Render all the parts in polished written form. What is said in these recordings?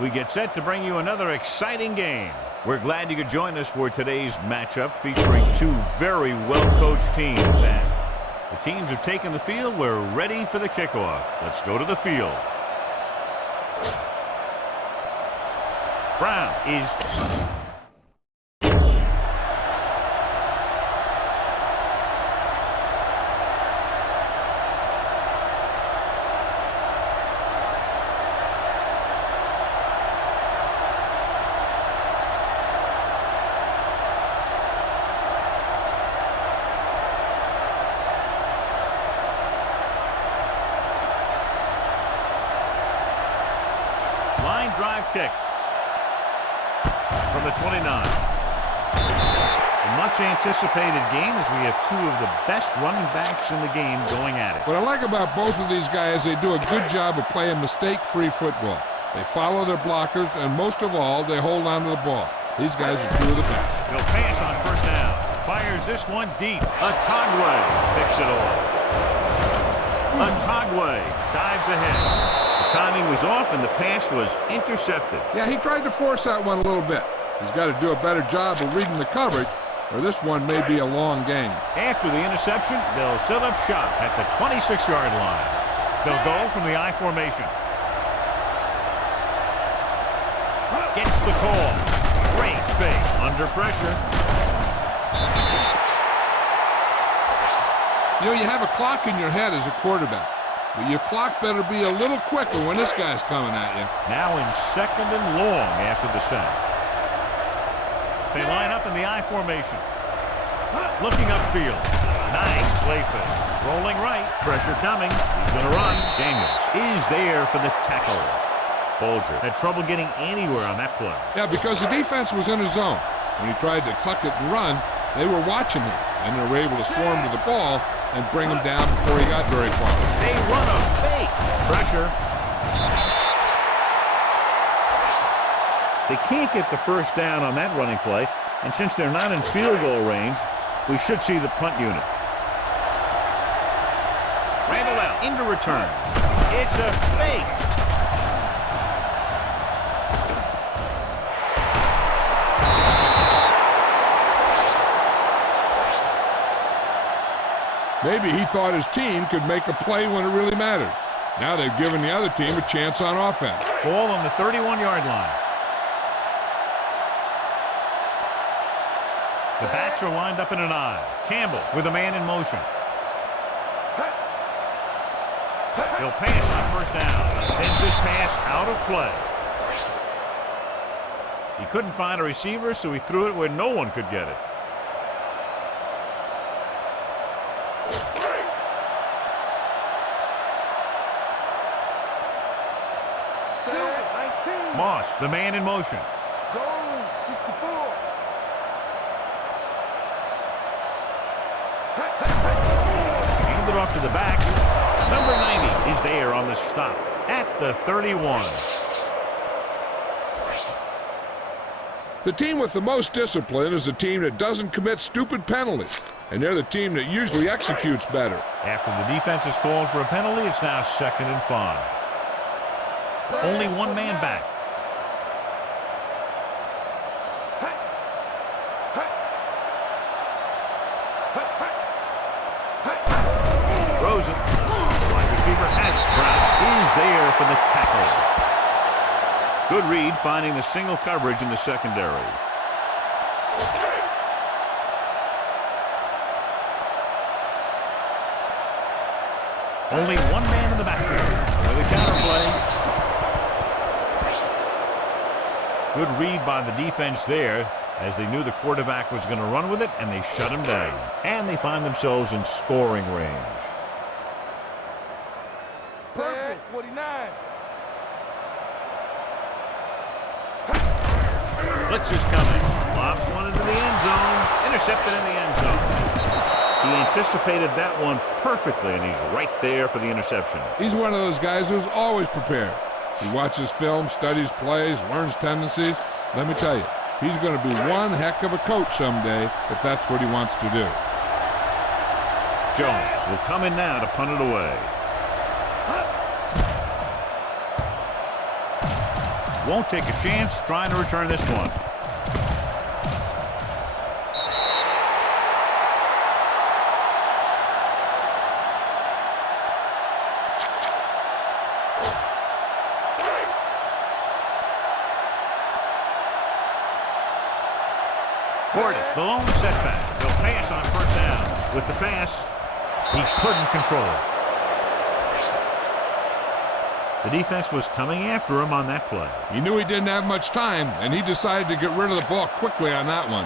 We get set to bring you another exciting game. We're glad you could join us for today's matchup featuring two very well-coached teams. As the teams have taken the field, we're ready for the kickoff. Let's go to the field. Brown is... line drive kick from the 29. A much anticipated game as we have two of the best running backs in the game going at it. What I like about both of these guys, they do a good job of playing mistake-free football. They follow their blockers, and most of all, they hold on to the ball. These guys are two of the best. He'll pass on first down. Fires this one deep. Atagwe picks it off. Atagwe dives ahead. The timing was off, and the pass was intercepted. Yeah, he tried to force that one a little bit. He's got to do a better job of reading the coverage, or this one may be a long game. After the interception, they'll set up shop at the 26-yard line. They'll go from the I formation. Gets the call. Great fake under pressure. You know, you have a clock in your head as a quarterback, but your clock better be a little quicker when this guy's coming at you. Now in second and long after the sack. They line up in the I formation. Looking upfield. Nice play fake. Rolling right. Pressure coming. He's going to run. Daniels is there for the tackle. Bolger had trouble getting anywhere on that play. Yeah, because the defense was in his zone. When he tried to tuck it and run, they were watching him, and they were able to swarm to the ball and bring him down before he got very far. They run a fake. Pressure. They can't get the first down on that running play, and since they're not in field goal range, we should see the punt unit. Randall out into return. It's a fake. Maybe he thought his team could make a play when it really mattered. Now they've given the other team a chance on offense. Ball on the 31-yard line. The backs are lined up in an I. Campbell with a man in motion. He'll pass on first down. Sends this pass out of play. He couldn't find a receiver, so he threw it where no one could get it. Moss, the man in motion. Goal, 64. Handed off to the back. Number 90 is there on the stop at the 31. The team with the most discipline is the team that doesn't commit stupid penalties, and they're the team that usually executes better. After the defense has called for a penalty, it's now 2nd and 5. Only one man back. Throws it. Wide receiver has it. Brown is there for the tackle. Good read, finding the single coverage in the secondary. Only one man in the backfield with a counter play. Good read by the defense there, as they knew the quarterback was going to run with it, and they shut him down. And they find themselves in scoring range. Set 49. Blitz is coming. Lobs one into the end zone. Intercepted in the end zone. He anticipated that one perfectly, and he's right there for the interception. He's one of those guys who's always prepared. He watches film, studies plays, learns tendencies. Let me tell you, he's going to be one heck of a coach someday if that's what he wants to do. Jones will come in now to punt it away. Won't take a chance trying to return this one. The lone setback. They'll pass on first down. With the pass, he couldn't control it. The defense was coming after him on that play. He knew he didn't have much time, and he decided to get rid of the ball quickly on that one.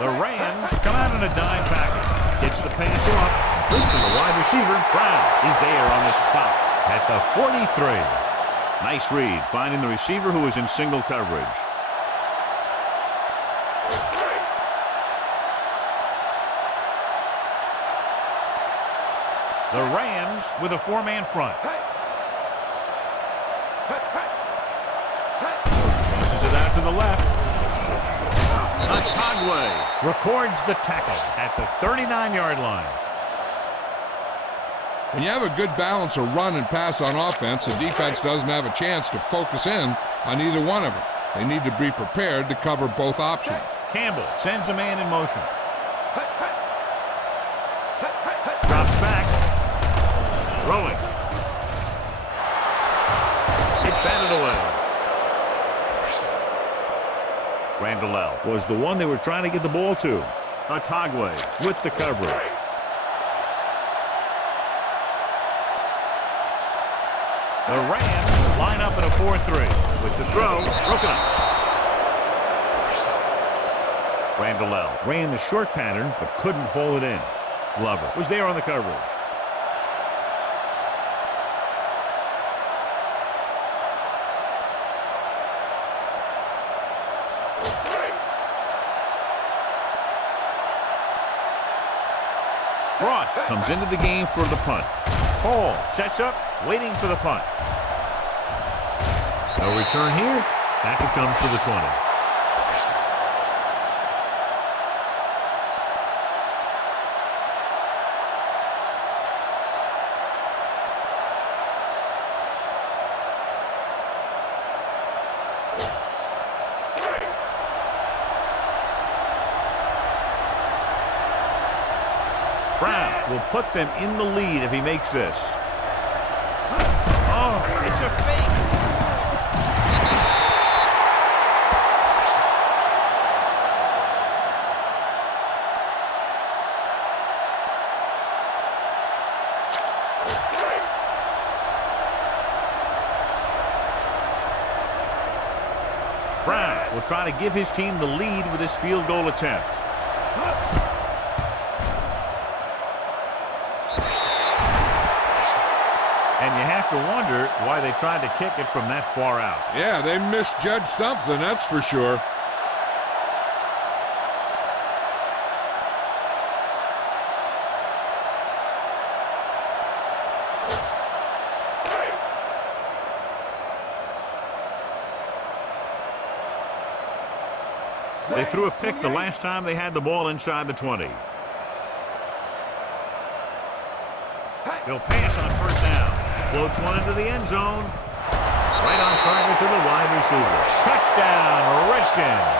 The Rams come out in a dime package. Gets the pass off. Good to the wide receiver. Brown is there on the spot at the 43. Nice read, finding the receiver who was in single coverage. The Rams with a four-man front. Tosses it out to the left. Otagwe records the tackle at the 39-yard line. When you have a good balance of run and pass on offense, the defense doesn't have a chance to focus in on either one of them. They need to be prepared to cover both options. Campbell sends a man in motion. Drops back. Throwing. It's batted away. Randall was the one they were trying to get the ball to. Otagwe with the coverage. The Rams line up in a 4-3. With the throw, broken up. Randall ran the short pattern, but couldn't haul it in. Glover was there on the coverage. Frost comes into the game for the punt. Hall sets up, waiting for the punt. No return here. Back it comes to the 20. Brown will put them in the lead if he makes this. Oh, it's a fake. Brown will try to give his team the lead with his field goal attempt. And you have to wonder why they tried to kick it from that far out. Yeah, they misjudged something, that's for sure. They threw a pick the last time they had the ball inside the 20. He'll pass on first down. Floats one into the end zone. Right on target to the wide receiver. Touchdown, Redskins.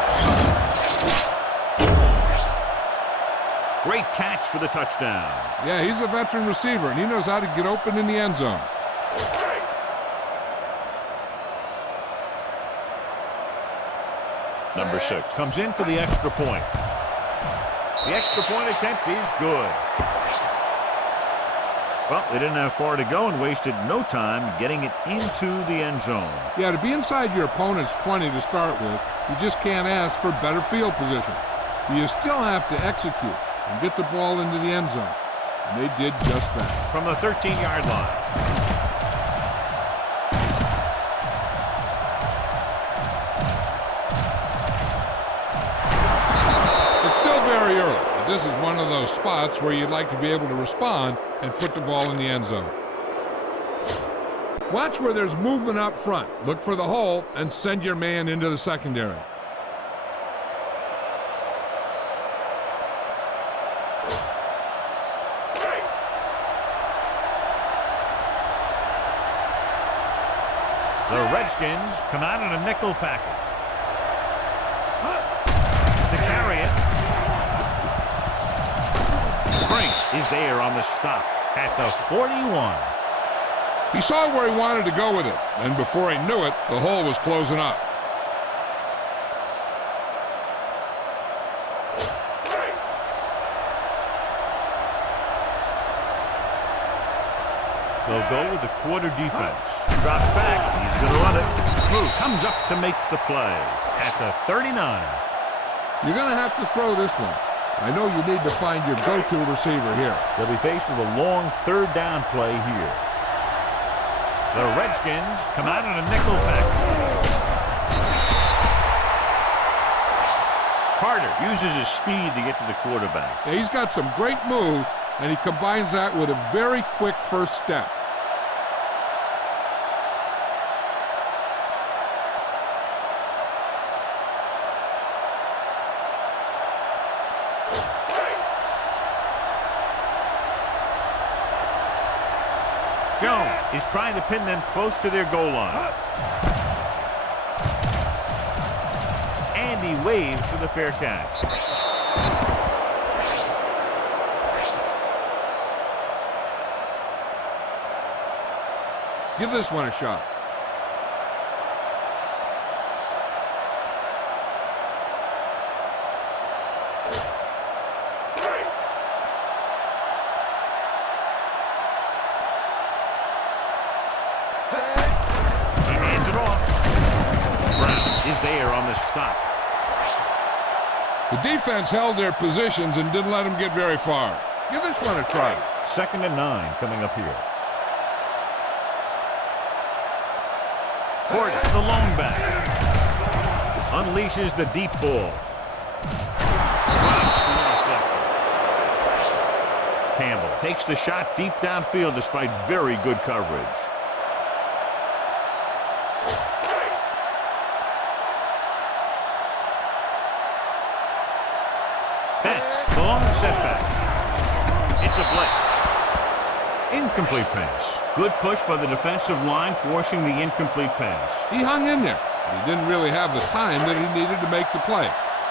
Great catch for the touchdown. Yeah, he's a veteran receiver, and he knows how to get open in the end zone. Number 6 comes in for the extra point. The extra point attempt is good. Well, they didn't have far to go and wasted no time getting it into the end zone. Yeah, to be inside your opponent's 20 to start with, you just can't ask for better field position. You still have to execute and get the ball into the end zone. And they did just that. From the 13-yard line. It's still very early, but this is one of those spots where you'd like to be able to respond and put the ball in the end zone. Watch where there's movement up front. Look for the hole and send your man into the secondary. The Redskins come out in a nickel package. To carry it. Frank is there on the stop at the 41. He saw where he wanted to go with it, and before he knew it, the hole was closing up. They'll go with the quarter defense. Drops back. He's going to run it. Smooth comes up to make the play at the 39. You're going to have to throw this one. I know you need to find your go-to receiver here. They'll be faced with a long third down play here. The Redskins come out in a nickel package. Carter uses his speed to get to the quarterback. Yeah, he's got some great moves, and he combines that with a very quick first step. Jones is trying to pin them close to their goal line. And he waves for the fair catch. Give this one a shot. Is there on the stop. The defense held their positions and didn't let them get very far. Give this one a try. 2nd and 9 coming up here. Ford, the long back. Unleashes the deep ball. Campbell takes the shot deep downfield despite very good coverage. The long setback. It's a blitz. Incomplete pass. Good push by the defensive line, forcing the incomplete pass. He hung in there. He didn't really have the time that he needed to make the play.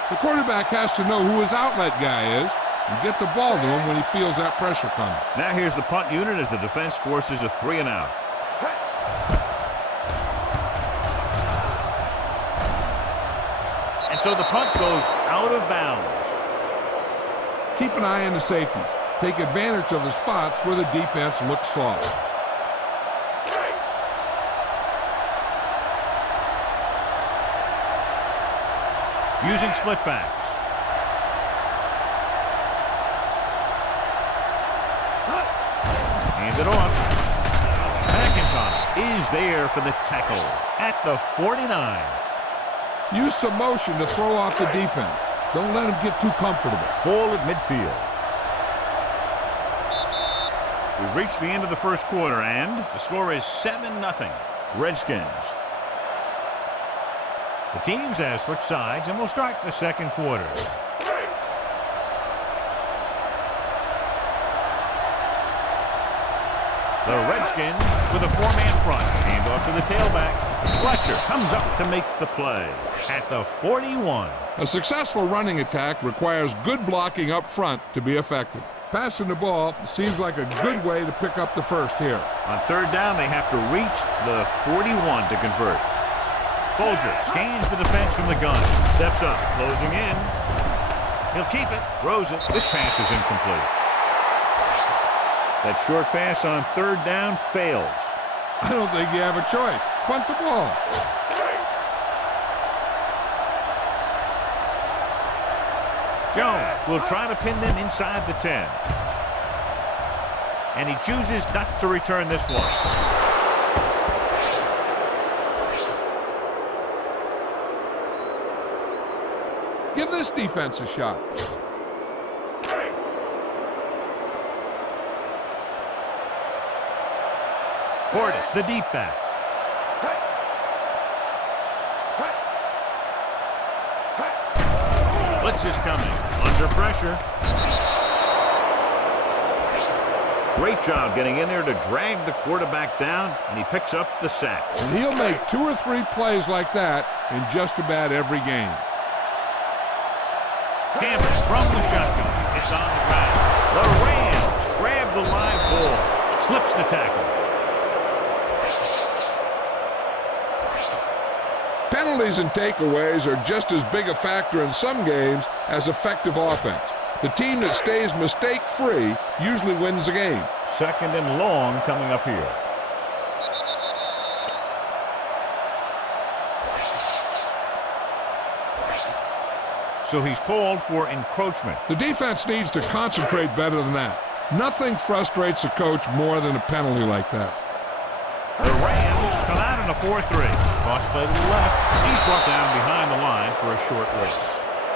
The quarterback has to know who his outlet guy is and get the ball to him when he feels that pressure coming. Now here's the punt unit as the defense forces a 3 and out. And so the punt goes out of bounds. Keep an eye on the safeties. Take advantage of the spots where the defense looks soft. Using split backs. Hand it off. McIntosh is there for the tackle at the 49. Use some motion to throw off the defense. Don't let him get too comfortable. Ball at midfield. We've reached the end of the first quarter, and the score is 7-0. Redskins. The teams have switched sides, and we'll start the second quarter. The Redskins with a 4-man front. Hand off to the tailback. Fletcher comes up to make the play at the 41. A successful running attack requires good blocking up front to be effective. Passing the ball seems like a good way to pick up the first here. On third down, they have to reach the 41 to convert. Folger scans the defense from the gun. Steps up, closing in. He'll keep it, throws it. This pass is incomplete. That short pass on third down fails. I don't think you have a choice. Punt the ball. Jones will try to pin them inside the 10. And he chooses not to return this one. Give this defense a shot. Portis, the deep back. Blitz is coming. Under pressure. Great job getting in there to drag the quarterback down, and he picks up the sack. And he'll make 2 or 3 plays like that in just about every game. Campbell from the shotgun. It's on the ground. The Rams grab the live ball. Slips the tackle. Penalties and takeaways are just as big a factor in some games as effective offense. The team that stays mistake-free usually wins the game. 2nd and long coming up here. So he's called for encroachment. The defense needs to concentrate better than that. Nothing frustrates a coach more than a penalty like that. The Rams come out in a 4-3. Tossed by the left. He's brought down behind the line for a short waist.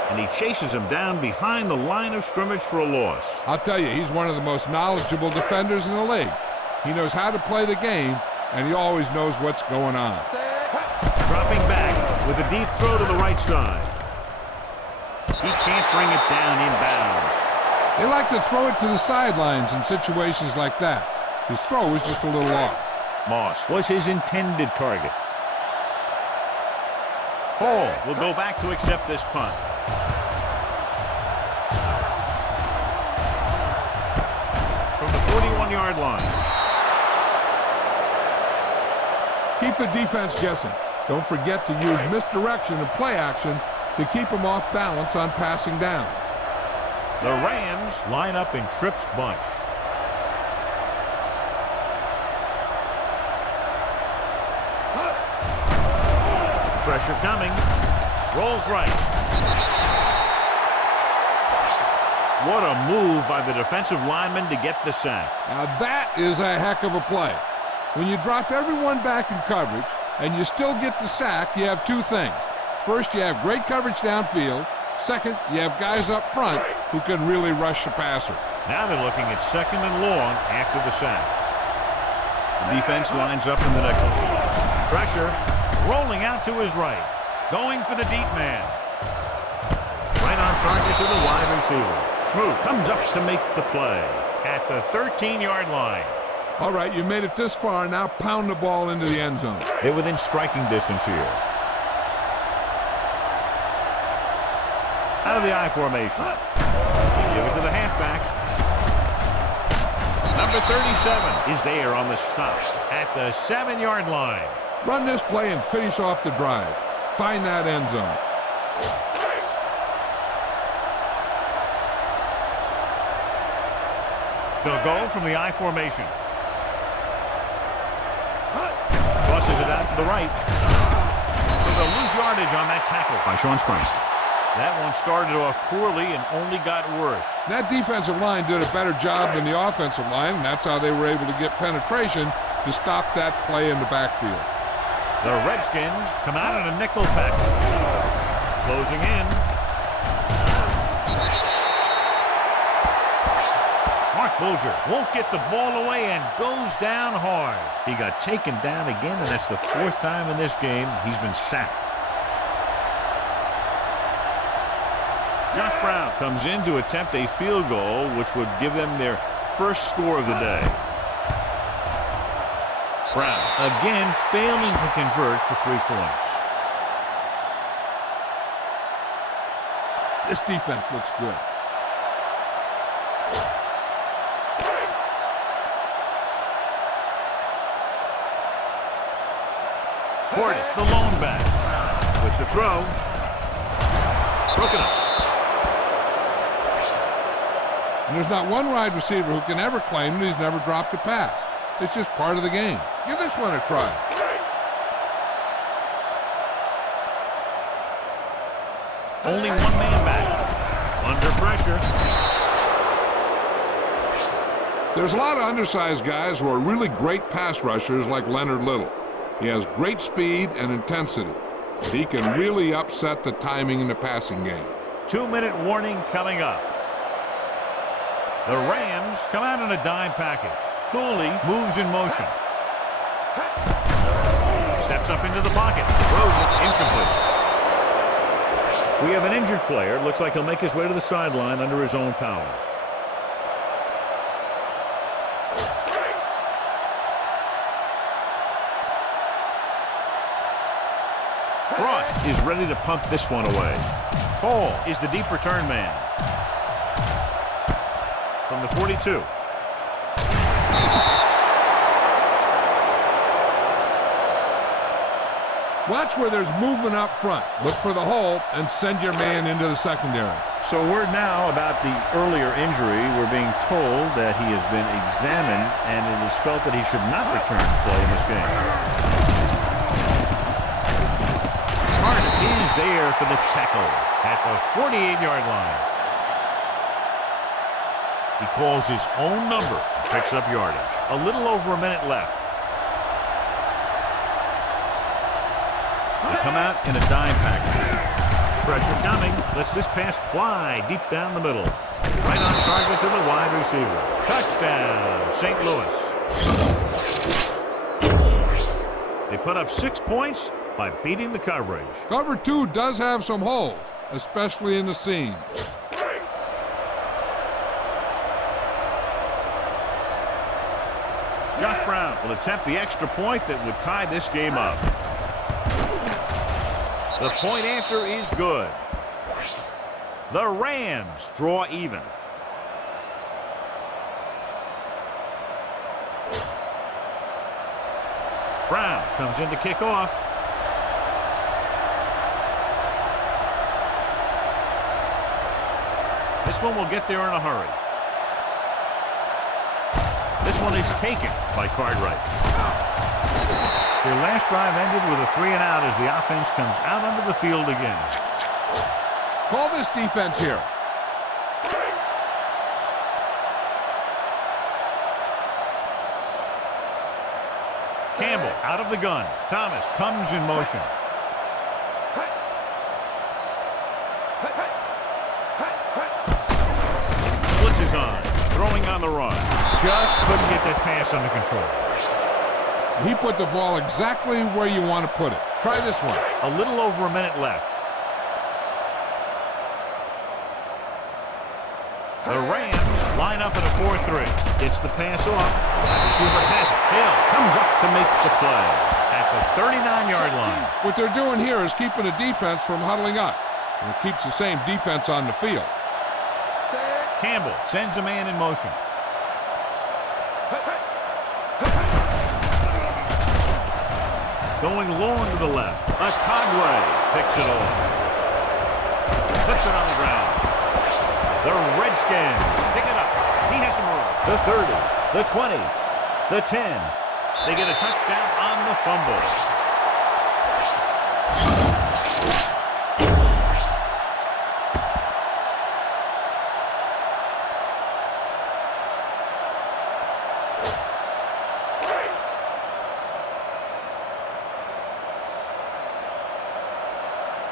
And he chases him down behind the line of scrimmage for a loss. I'll tell you, he's one of the most knowledgeable defenders in the league. He knows how to play the game, and he always knows what's going on. Dropping back with a deep throw to the right side. He can't bring it down inbounds. They like to throw it to the sidelines in situations like that. His throw was just a little off. Moss was his intended target. Hall will go back to accept this punt. From the 41-yard line. Keep the defense guessing. Don't forget to use misdirection and play action to keep them off balance on passing down. The Rams line up in trips bunch. Pressure coming. Rolls right. What a move by the defensive lineman to get the sack. Now that is a heck of a play. When you drop everyone back in coverage and you still get the sack, you have 2 things. First, you have great coverage downfield. Second, you have guys up front who can really rush the passer. Now they're looking at 2nd and long after the sack. The defense lines up in the nickel. Pressure, rolling out to his right. Going for the deep man. Right on target to the wide receiver. Smoot comes up to make the play at the 13-yard line. All right, you made it this far. Now pound the ball into the end zone. They're within striking distance here. Out of the I formation. Give it to the halfback. Number 37 is there on the stop at the 7-yard line. Run this play and finish off the drive. Find that end zone. They'll go from the I formation. Tosses it out to the right. So they'll lose yardage on that tackle by Sean Springs. That one started off poorly and only got worse. That defensive line did a better job than the offensive line, and that's how they were able to get penetration to stop that play in the backfield. The Redskins come out in a nickel pack. Closing in. Mark Bulger won't get the ball away and goes down hard. He got taken down again, and that's the 4th time in this game he's been sacked. Josh Brown comes in to attempt a field goal, which would give them their first score of the day. Brown again failing to convert for 3 points. This defense looks good. Portis, the lone back. With the throw. Broken up. And there's not one wide receiver who can ever claim that he's never dropped a pass. It's just part of the game. Give this one a try. Only one man back. Under pressure. There's a lot of undersized guys who are really great pass rushers like Leonard Little. He has great speed and intensity. He can really upset the timing in the passing game. 2-minute warning coming up. The Rams come out in a dime package. Cooley moves in motion. Steps up into the pocket. Throws it incomplete. We have an injured player. Looks like he'll make his way to the sideline under his own power. Russ is ready to punt this one away. Cole is the deep return man. From the 42. Watch where there's movement up front. Look for the hole and send your man into the secondary. So word now about the earlier injury. We're being told that he has been examined and it is felt that he should not return to play in this game. Hart is there for the tackle at the 48-yard line. He calls his own number and picks up yardage. A little over a minute left. They come out in a dime package. Pressure coming. Lets this pass fly deep down the middle. Right on target to the wide receiver. Touchdown, St. Louis. They put up 6 points by beating the coverage. Cover 2 does have some holes, especially in the seam. Josh Brown will attempt the extra point that would tie this game up. The point after is good. The Rams draw even. Brown comes in to kick off. This one will get there in a hurry. This one is taken by Cartwright. Their last drive ended with a 3-and-out as the offense comes out onto the field again. Call this defense here. Campbell out of the gun. Thomas comes in motion. Blitz is on. Throwing on the run. Just couldn't get that pass under control. He put the ball exactly where you want to put it. Try this one. A little over a minute left. The Rams line up in a 4-3. Gets the pass off. Receiver has it. Hill comes up to make the play at the 39-yard line. What they're doing here is keeping the defense from huddling up. And it keeps the same defense on the field. Campbell sends a man in motion. Going long to the left. Atagwe picks it off. Puts it on the ground. The Redskins pick it up. He has some room. The 30, the 20, the 10. They get a touchdown on the fumble.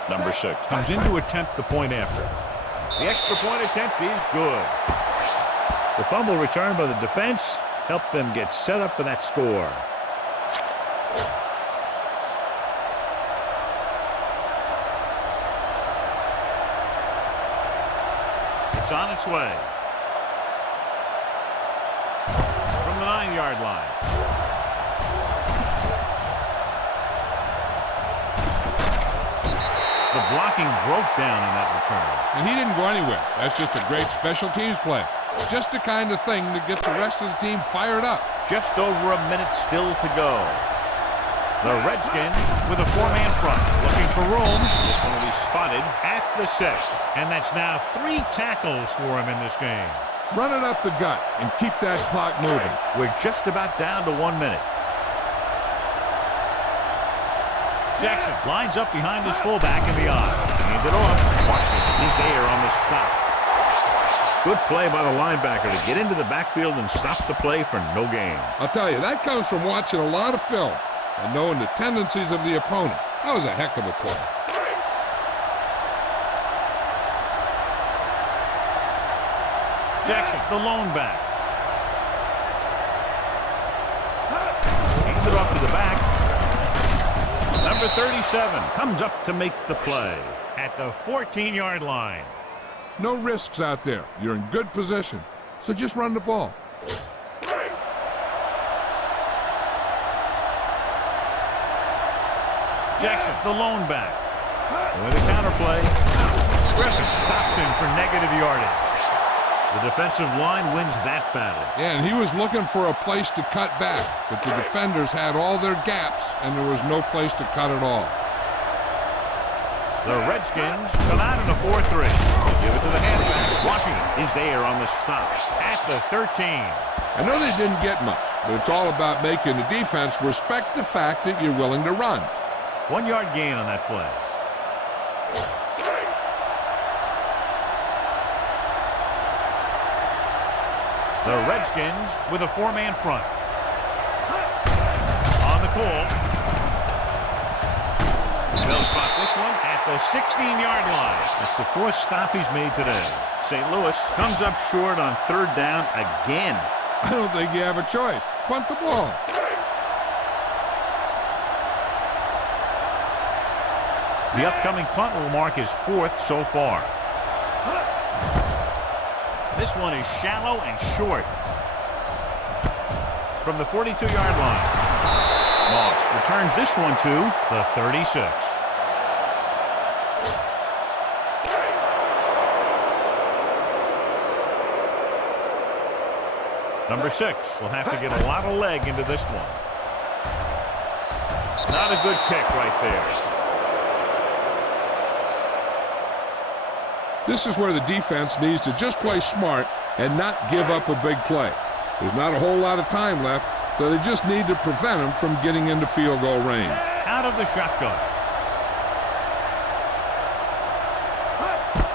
Number 6 comes in to attempt the point after. The extra point attempt is good. The fumble returned by the defense helped them get set up for that score. It's on its way. From the 9-yard line. The blocking broke down in that return. And he didn't go anywhere. That's just a great special teams play. Just the kind of thing that gets the rest of the team fired up. Just over a minute still to go. The Redskins with a 4-man front. Looking for room. This one will be spotted at the 6. And that's now 3 tackles for him in this game. Run it up the gut and keep that clock moving. We're just about down to 1 minute. Jackson lines up behind his fullback in the eye. Hand it off. He's there on the stop. Good play by the linebacker to get into the backfield and stop the play for no gain. I'll tell you, that comes from watching a lot of film and knowing the tendencies of the opponent. That was a heck of a play. Jackson, the lone back. Hands it off to the back. Number 37 comes up to make the play at the 14-yard line. No risks out there. You're in good position. So just run the ball. Jackson, the lone back. With a counter play. Griffin stops him for negative yardage. The defensive line wins that battle. Yeah, and he was looking for a place to cut back, but the defenders had all their gaps, and there was no place to cut at all. The Redskins come out in a 4-3. Give it to the halfback. Washington is there on the stop at the 13. I know they didn't get much, but it's all about making the defense respect the fact that you're willing to run. 1 yard gain on that play. The Redskins with a 4-man front. On the call. They'll spot this one at the 16-yard line. That's the 4th stop he's made today. St. Louis comes up short on 3rd down again. I don't think you have a choice. Punt the ball. The upcoming punt will mark his 4th so far. This one is shallow and short. From the 42-yard line. Moss returns this one to the 36. Number 6 will have to get a lot of leg into this one. Not a good kick right there. This is where the defense needs to just play smart and not give up a big play. There's not a whole lot of time left, so they just need to prevent them from getting into field goal range. Out of the shotgun.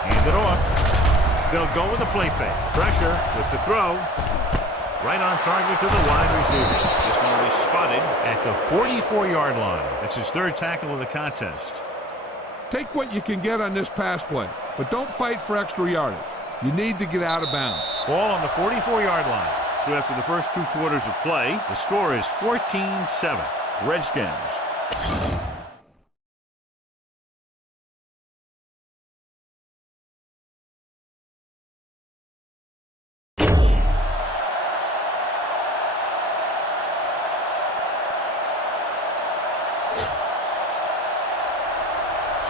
Hand it off. They'll go with a play fake. Pressure with the throw. Right on target to the wide receiver. This one will be spotted at the 44-yard line. That's his 3rd tackle of the contest. Take what you can get on this pass play, but don't fight for extra yardage. You need to get out of bounds. Ball on the 44-yard line. So after the first 2 quarters of play, the score is 14-7. Redskins.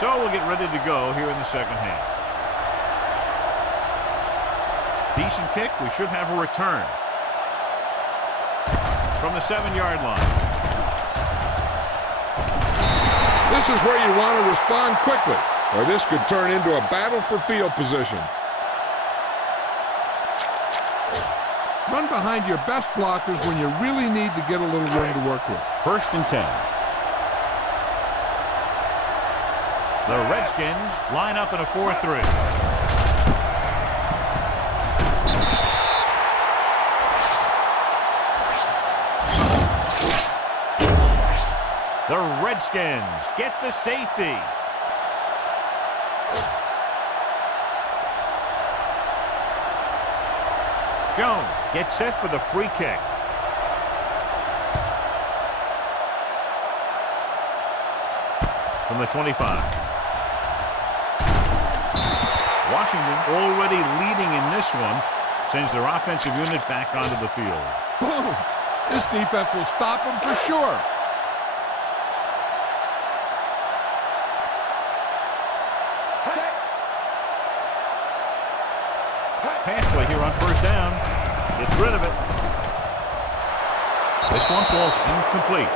So we'll get ready to go here in the second half. Decent kick. We should have a return. From the 7-yard line. This is where you want to respond quickly, or this could turn into a battle for field position. Run behind your best blockers when you really need to get a little room to work with. 1st and 10. The Redskins line up in a 4-3. The Redskins get the safety. Jones gets set for the free kick. From the 25. Washington already leading in this one, sends their offensive unit back onto the field. Boom! This defense will stop them for sure. Pass play here on 1st down. Gets rid of it. This one falls incomplete.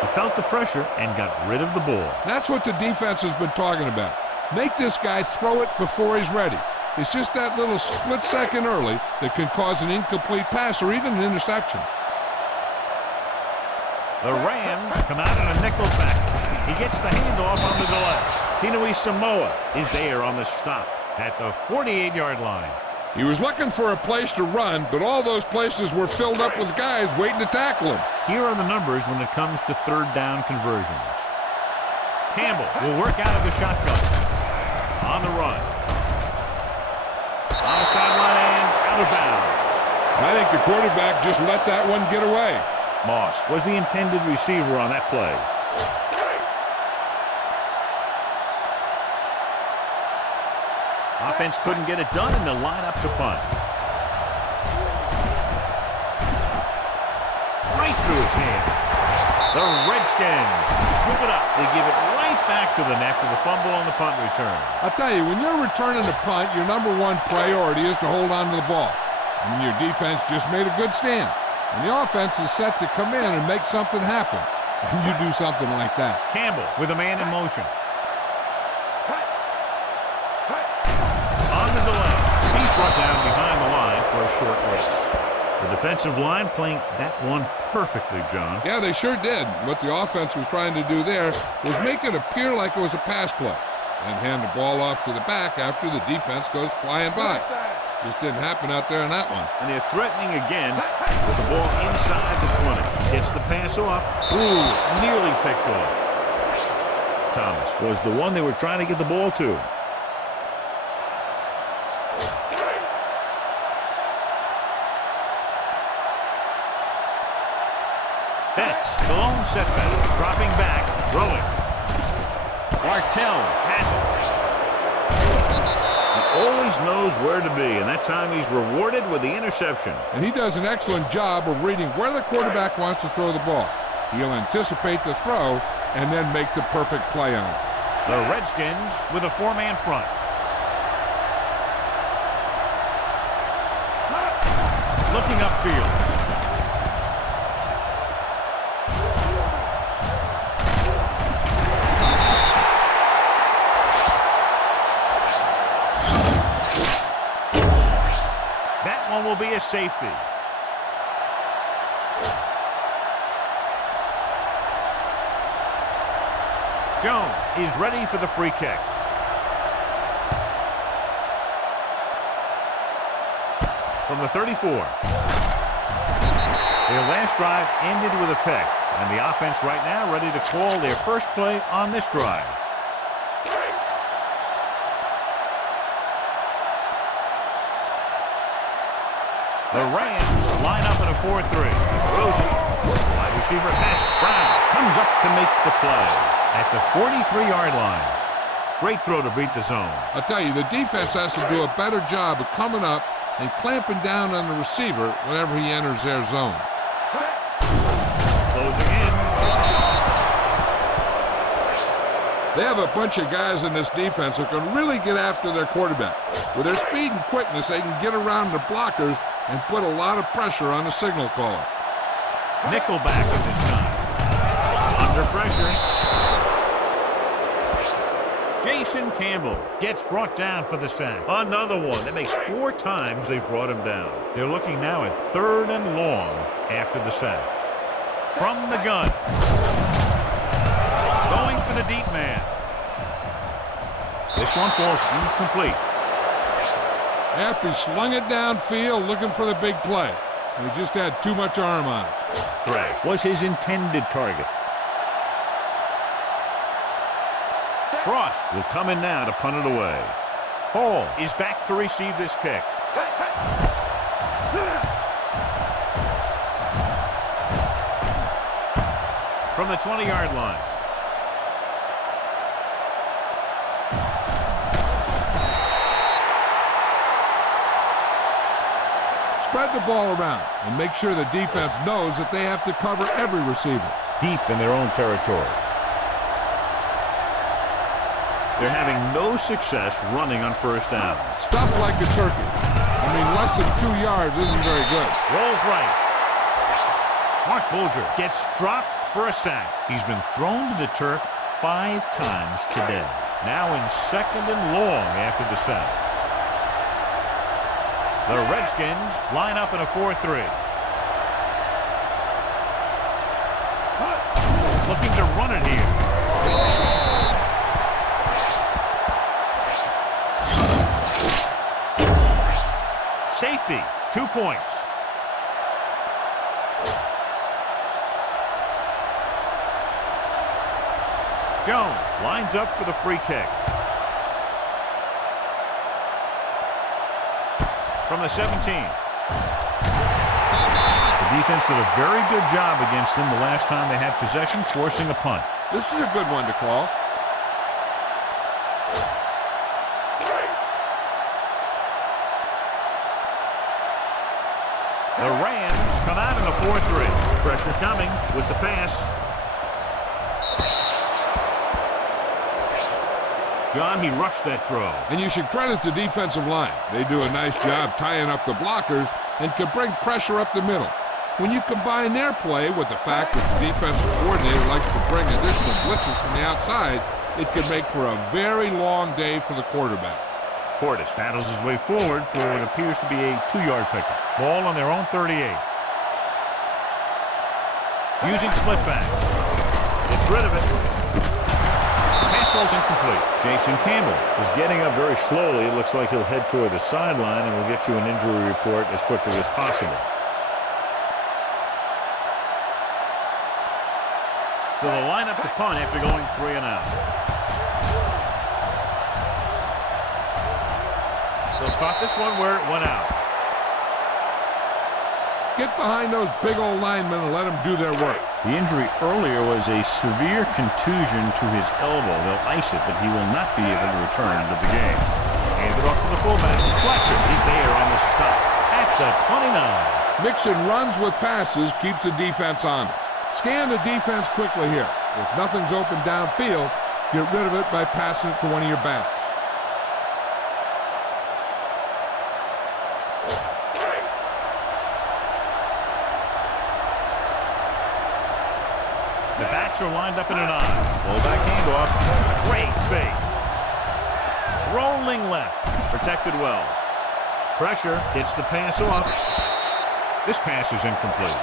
He felt the pressure and got rid of the ball. That's what the defense has been talking about. Make this guy throw it before he's ready. It's just that little split second early that can cause an incomplete pass or even an interception. The Rams come out in a nickel back. He gets the handoff on the delay. Tinui Samoa is there on the stop at the 48-yard line. He was looking for a place to run, but all those places were filled up with guys waiting to tackle him. Here are the numbers when it comes to 3rd down conversions. Campbell will work out of the shotgun. On the run. On the sideline and out of bounds. I think the quarterback just let that one get away. Moss was the intended receiver on that play. Offense couldn't get it done, and they'll line up to punt. Right through his hands. The Redskins scoop it up. They give it right back to them after the fumble on the punt return. I'll tell you, when you're returning a punt, your number one priority is to hold on to the ball. And your defense just made a good stand. And the offense is set to come in and make something happen. And you do something like that. Campbell with a man in motion. On the delay. He's brought down behind the line for a short loss. The defensive line playing that one perfectly, John. Yeah, they sure did. What the offense was trying to do there was make it appear like it was a pass play and hand the ball off to the back after the defense goes flying by. Just didn't happen out there in that one. And they're threatening again with the ball inside the 20. Gets the pass off. Ooh, nearly picked off. Thomas was the one they were trying to get the ball to. That's the lone setback. Dropping back, throwing. Bartell has it. He always knows where to be, and that time he's rewarded with the interception. And he does an excellent job of reading where the quarterback wants to throw the ball. He'll anticipate the throw and then make the perfect play on it. The Redskins with a four-man front. Looking upfield. That one will be a safety. Jones is ready for the free kick. From the 34. Their last drive ended with a pick, and the offense right now ready to call their first play on this drive. The Rams line up in a 4-3. Rosie, wide receiver pass. Brown comes up to make the play at the 43-yard line. Great throw to beat the zone. I'll tell you, the defense has to do a better job of coming up and clamping down on the receiver whenever he enters their zone. Closing in. They have a bunch of guys in this defense who can really get after their quarterback. With their speed and quickness, they can get around the blockers and put a lot of pressure on the signal caller. Nickelback at this time. Under pressure. Jason Campbell gets brought down for the sack. Another one. That makes 4 times they've brought him down. They're looking now at 3rd and long after the sack. From the gun. Going for the deep man. This one falls incomplete. Yep, he slung it downfield looking for the big play. He just had too much arm on it. Thrash was his intended target. Frost will come in now to punt it away. Hall is back to receive this kick. From the 20-yard line. Spread the ball around and make sure the defense knows that they have to cover every receiver. Deep in their own territory. They're having no success running on first down. Stuff like a turkey. I mean, less than 2 yards isn't very good. Rolls right. Mark Bulger gets dropped for a sack. He's been thrown to the turf 5 times today. Now in 2nd and long after the sack. The Redskins line up in a 4-3. Looking to run it here. Safety, 2 points. Jones lines up for the free kick. From the 17. The defense did a very good job against them the last time they had possession, forcing a punt. This is a good one to call. The Rams come out in a 4-3. Pressure coming with the pass. John, he rushed that throw. And you should credit the defensive line. They do a nice job tying up the blockers and can bring pressure up the middle. When you combine their play with the fact that the defensive coordinator likes to bring additional blitzes from the outside, it can make for a very long day for the quarterback. Portis paddles his way forward for what appears to be a 2-yard pickup. Ball on their own 38. Using split back. Gets rid of it. Pass throws incomplete. Jason Campbell is getting up very slowly. It looks like he'll head toward the sideline, and we'll get you an injury report as quickly as possible. So they'll line up the punt after going 3 and out. They'll spot this one where it went out. Get behind those big old linemen and let them do their work. The injury earlier was a severe contusion to his elbow. They'll ice it, but he will not be able to return to the game. Hand it off to the fullback. Fletcher, he's there on the stop at the 29. Mixing runs with passes keeps the defense honest. Scan the defense quickly here. If nothing's open downfield, get rid of it by passing it to one of your backs. The backs are lined up in an eye. Fullback handoff. Great fake. Rolling left. Protected well. Pressure gets the pass off. This pass is incomplete.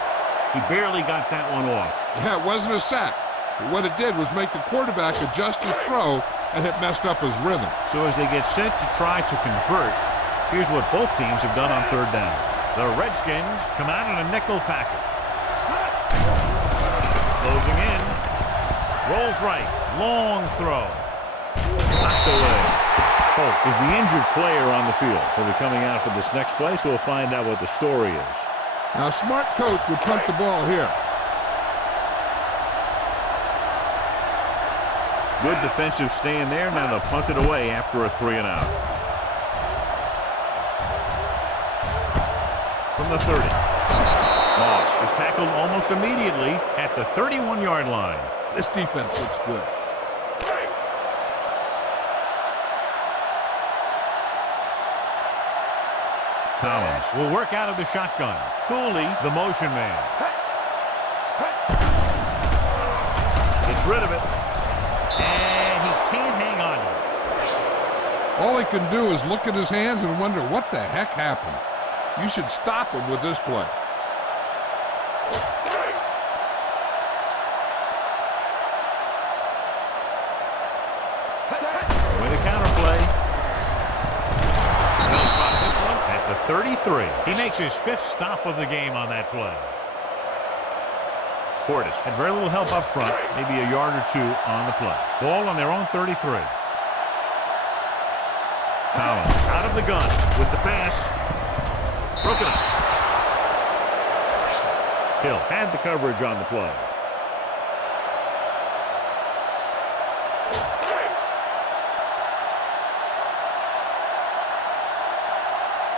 He barely got that one off. Yeah, it wasn't a sack. But what it did was make the quarterback adjust his throw, and it messed up his rhythm. So as they get set to try to convert, here's what both teams have done on 3rd down. The Redskins come out in a nickel package. Closing in. Rolls right. Long throw. Knocked away. Polk is the injured player on the field. He'll be coming out for this next play, so we'll find out what the story is. Now, a smart coach would punt the ball here. Good defensive stand there. Now they'll punt it away after a 3 and out. From the 30. Moss is tackled almost immediately at the 31-yard line. This defense looks good. Collins will work out of the shotgun. Cooley, the motion man. Gets rid of it. And he can't hang on to it. All he can do is look at his hands and wonder what the heck happened. You should stop him with this play. With a counter play. He'll spot this one at the 33. He makes his 5th stop of the game on that play. Portis had very little help up front, maybe a yard or 2 on the play. Ball on their own 33. Collins out of the gun with the pass. Broken up. Hill had the coverage on the play.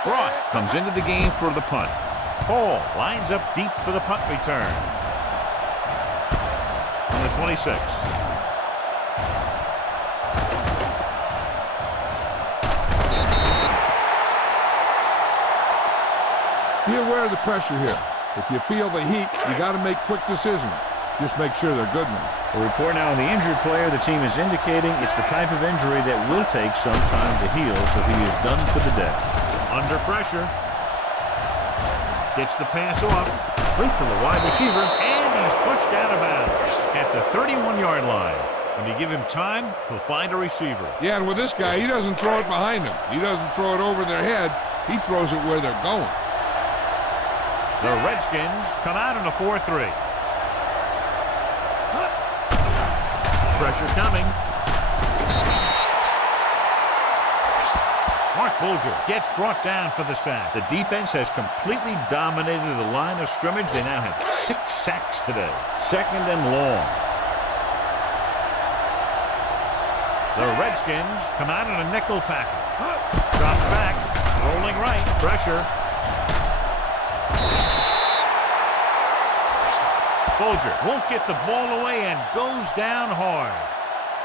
Frost comes into the game for the punt. Cole lines up deep for the punt return. On the 26. Be aware of the pressure here. If you feel the heat, you got to make quick decisions. Just make sure they're good ones. A report now on the injured player. The team is indicating it's the type of injury that will take some time to heal, so he is done for the day. Under pressure. Gets the pass off. Complete to the wide receiver, and he's pushed out of bounds at the 31-yard line. When you give him time, he'll find a receiver. Yeah, and with this guy, he doesn't throw it behind him. He doesn't throw it over their head. He throws it where they're going. The Redskins come out in a 4-3. Pressure coming. Mark Bulger gets brought down for the sack. The defense has completely dominated the line of scrimmage. They now have 6 sacks today. 2nd and long. The Redskins come out in a nickel package. Drops back. Rolling right. Pressure. Folger won't get the ball away and goes down hard.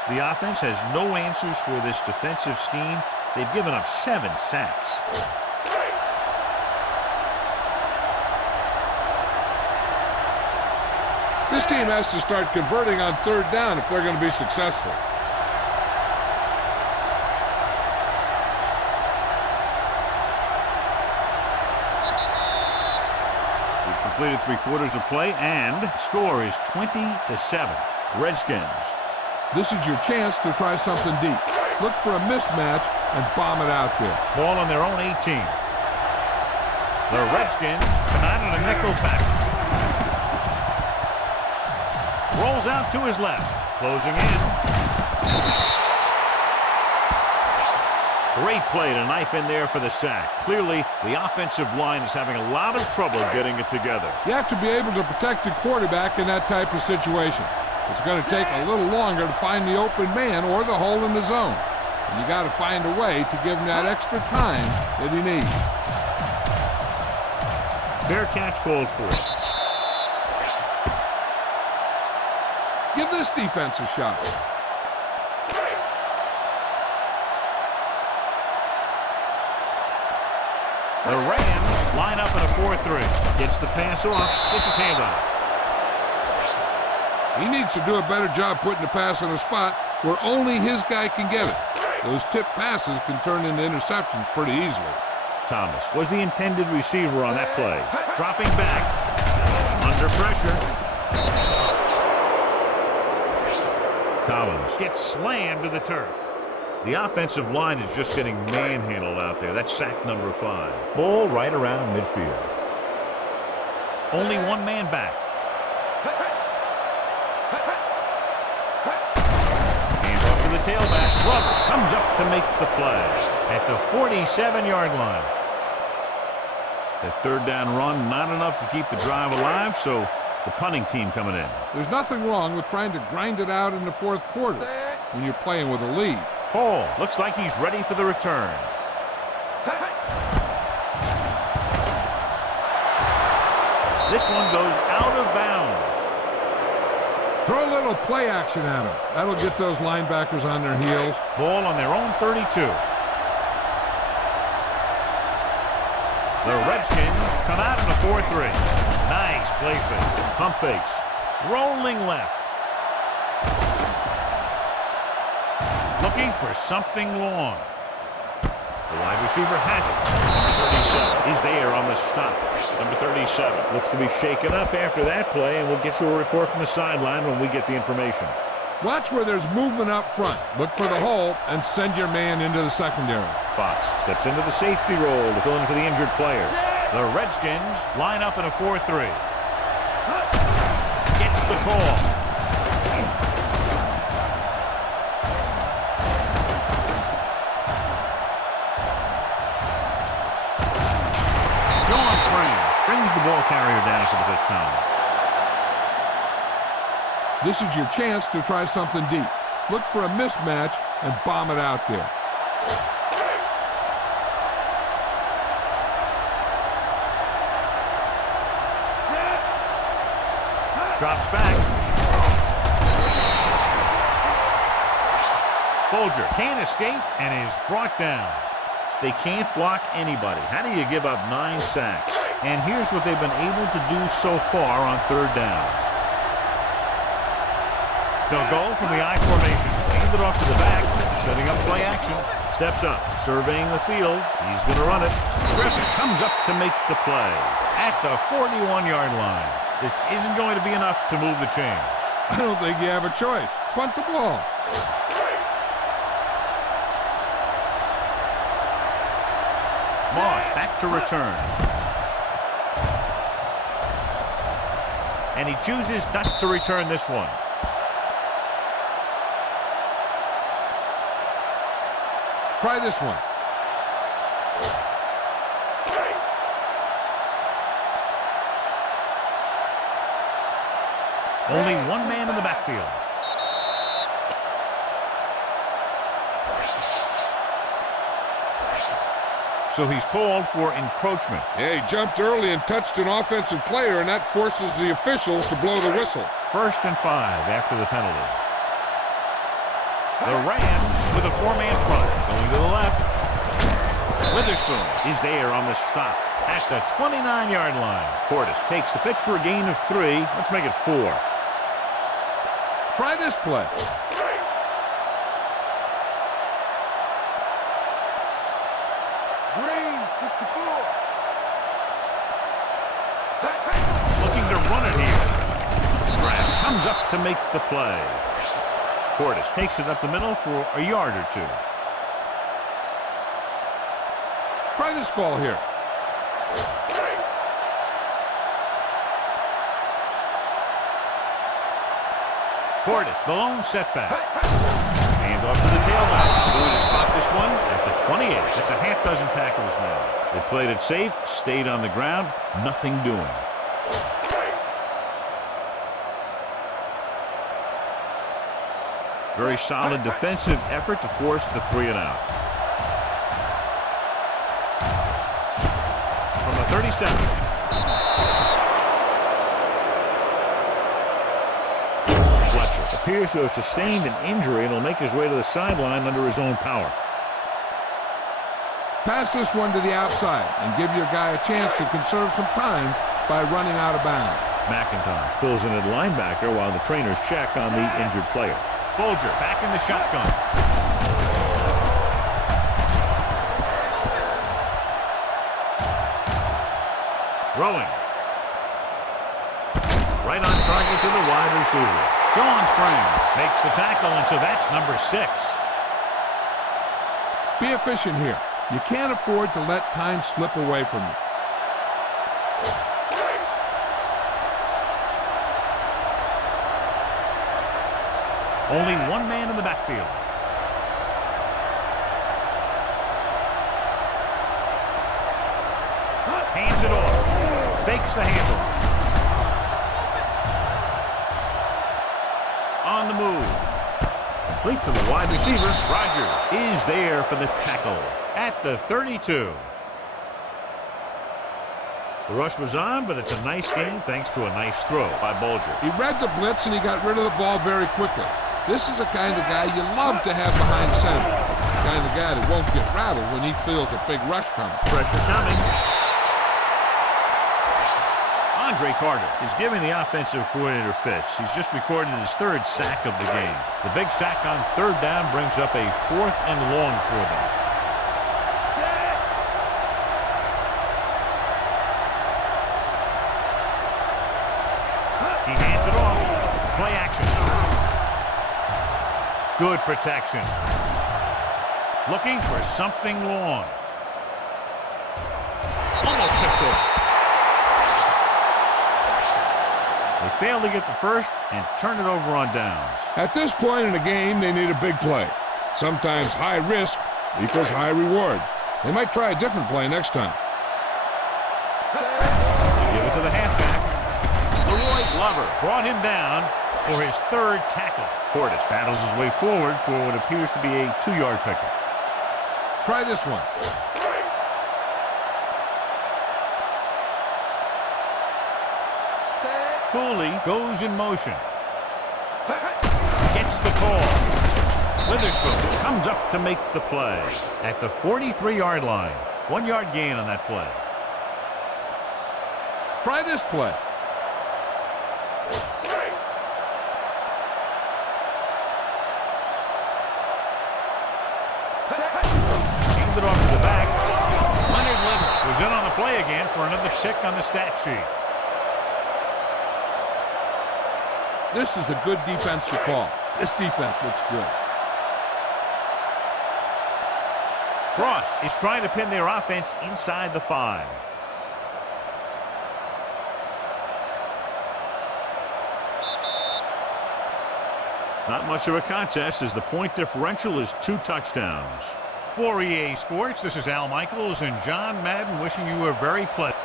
The offense has no answers for this defensive scheme. They've given up 7 sacks. This team has to start converting on 3rd down if they're going to be successful. We've completed 3/4 of play, and score is 20-7. Redskins. This is your chance to try something deep. Look for a mismatch and bomb it out there. Ball on their own 18. The Redskins come out in a nickel package. Rolls out to his left. Closing in. Great play to knife in there for the sack. Clearly, the offensive line is having a lot of trouble getting it together. You have to be able to protect the quarterback in that type of situation. It's going to take a little longer to find the open man or the hole in the zone. And you got to find a way to give him that extra time that he needs. Fair catch called for. Give this defense a shot. The Rams line up in a 4-3. Gets the pass off. Gets his hand on it. He needs to do a better job putting the pass in a spot where only his guy can get it. Those tip passes can turn into interceptions pretty easily. Thomas was the intended receiver on that play. Dropping back. Under pressure. Collins gets slammed to the turf. The offensive line is just getting manhandled out there. That's sack number 5. Ball right around midfield. Only one man back. Hands off to the tailback. Glover comes up to make the play at the 47-yard line. The 3rd down run, not enough to keep the drive alive, so the punting team coming in. There's nothing wrong with trying to grind it out in the 4th quarter when you're playing with a lead. Paul looks like he's ready for the return. This one goes out of bounds. Throw a little play action at him. That'll get those linebackers on their heels. Ball on their own 32. The Redskins come out in a 4-3. Nice play fake. Pump fakes. Rolling left. Looking for something long. The wide receiver has it. Number 37 is there on the stop. Number 37 looks to be shaken up after that play, and we'll get you a report from the sideline when we get the information. Watch where there's movement up front. Look for the hole and send your man into the secondary. Fox steps into the safety role to fill in for the injured player. The Redskins line up in a 4-3. Gets the call. Brings the ball carrier down for the 5th time. This is your chance to try something deep. Look for a mismatch and bomb it out there. Drops back. Folger can't escape and is brought down. They can't block anybody. How do you give up 9 sacks? And here's what they've been able to do so far on 3rd down. They'll go from the I formation. Hand it off to the back. Setting up play action. Steps up. Surveying the field. He's going to run it. Griffin comes up to make the play at the 41-yard line. This isn't going to be enough to move the chains. I don't think you have a choice. Punt the ball. Moss back to return. And he chooses not to return this one. Try this one. Only one man in the backfield. So he's called for encroachment. Yeah, he jumped early and touched an offensive player, and that forces the officials to blow the whistle. 1st and 5 after the penalty. The Rams with a 4-man front. Going to the left. Witherspoon is there on the stop at the 29-yard line. Portis takes the pitch for a gain of 3. Let's make it 4. Try this play. Green, 64. Looking to run it here. Kraft comes up to make the play. Portis takes it up the middle for a yard or 2. Try this call here. Portis, the lone setback. Hand off to the tailback. Going to spot this one at the 28. That's a half dozen tackles now. They played it safe, stayed on the ground, nothing doing. Very solid defensive effort to force the 3-and-out. From the 37. Fletcher appears to have sustained an injury and will make his way to the sideline under his own power. Pass this one to the outside and give your guy a chance to conserve some time by running out of bounds. McIntosh fills in at linebacker while the trainers check on the injured player. Bolger back in the shotgun. Throwing. Right on target to the wide receiver. Sean Sprang makes the tackle, and so that's number 6. Be efficient here. You can't afford to let time slip away from you. Only one man in the backfield. Hands it off. Fakes the handle. On the move. Complete to the wide receiver. Rogers is there for the tackle at the 32. The rush was on, but it's a nice game thanks to a nice throw by Bolger. He read the blitz and he got rid of the ball very quickly. This is the kind of guy you love to have behind center. The kind of guy that won't get rattled when he feels a big rush coming. Pressure coming. Andre Carter is giving the offensive coordinator fits. He's just recorded his 3rd sack of the game. The big sack on 3rd down brings up a 4th and long for them. He hands it off. Play action. Good protection. Looking for something long. Almost picked off. They failed to get the first and turn it over on downs. At this point in the game, they need a big play. Sometimes high risk equals high reward. They might try a different play next time. Give it to the halfback. Leroy Glover brought him down for his 3rd tackle. Portis battles his way forward for what appears to be a 2-yard pickup. Try this one. Cooley goes in motion. Gets the call. Witherspoon comes up to make the play at the 43-yard line. 1-yard gain on that play. Try this play. Handed it off to the back. Leonard Leonard was in on the play again for another tick on the stat sheet. This is a good defensive call. This defense looks good. Frost is trying to pin their offense inside the 5. Not much of a contest as the point differential is 2 touchdowns. For EA Sports, this is Al Michaels and John Madden wishing you a very pleasant